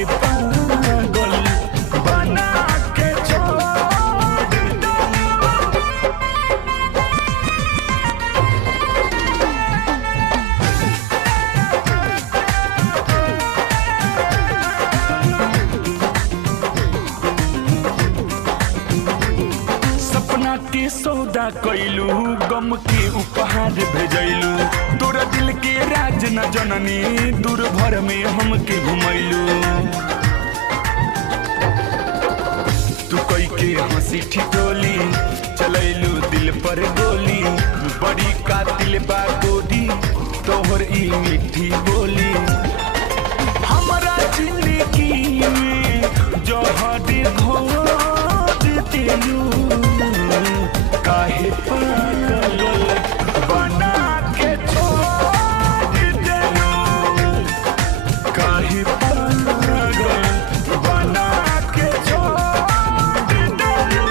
काहे पागल बना के छोड़ दो। सपना के सौदा कैलू, गम के उपहार भेजैलू, तोरा दिल के राज न जननी, दूर भर में हमके घुमैलू। तू कई के हंसी ठिठोली, चलैलू दिल पर गोली, बड़ी कातिल बा गोरी तोहर ई मीठी बोली। हमारा जिंदगी में जहर घोर दिलू, काहे पागल बना के छोड़ देलू, काहे पागल बना के छोड़ देलू।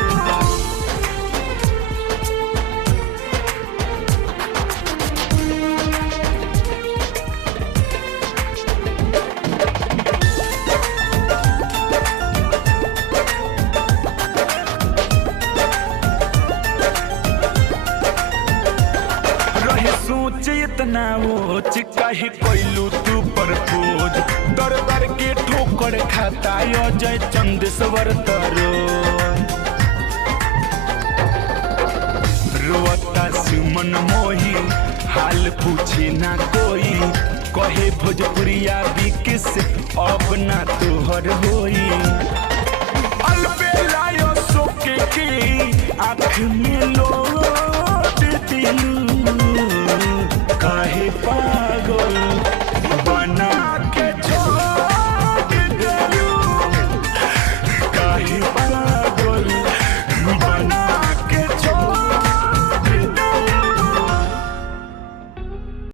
सोच इतना ओच काहे कैलू तू परपोज, दर दर के ठोकर खाता अजय चंदेश्वर तरो। रोता सुमन मोही, हाल पूछे ना कोई, कहे भोजपुरिया बिकिस अब ना तोहर होई। अलबेलायो सोके के आँख में लोट दिलू, काहे पागल